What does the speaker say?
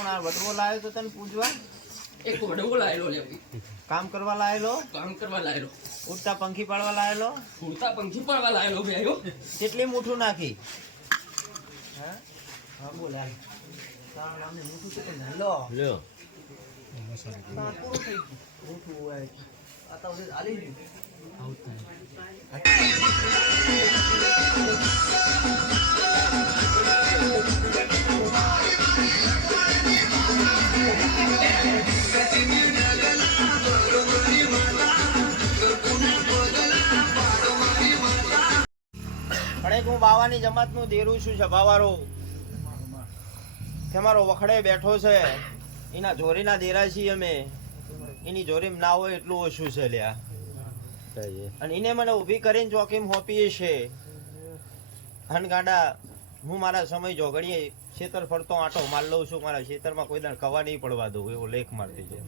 કોણ આ વડવો લાવ્યો તો તને પૂજવા? એક વડવો લાયેલો લે કામ કરવા લાયેલો? કામ કરવા લાયેલો. ઉડતા પંખી પાડવા લાયેલો? ઉડતા પંખી પાડવા લાયેલો બે આવ્યો. કેટલી મૂઠું નાખી? હા બોલ હાલ. તાણ આમને મૂઠું કેટલું લો લ્યો. તાણ પૂરું થઈ ગયું. મૂઠું હોય આ તો હવે હાલી ગયું. પણ હું બાવાની જમાત નું દેરું છું સભાવાળો તમારો વખડે બેઠો છે એના જોરીના દેરા છીએ અમે એની જોરીમ ના હોય એટલું ઓછું છે લ્યા અને એને મને ઊભી કરીને ચોકીમ હોપીએ છે હનગાડા હું મારા સમય જોગડીએ ખેતર ફરતો આંટો માર લઉં છું મારા ખેતરમાં કોઈ દાણ કવા નહીં પડવા દઉં એવો લેખ મારતી છે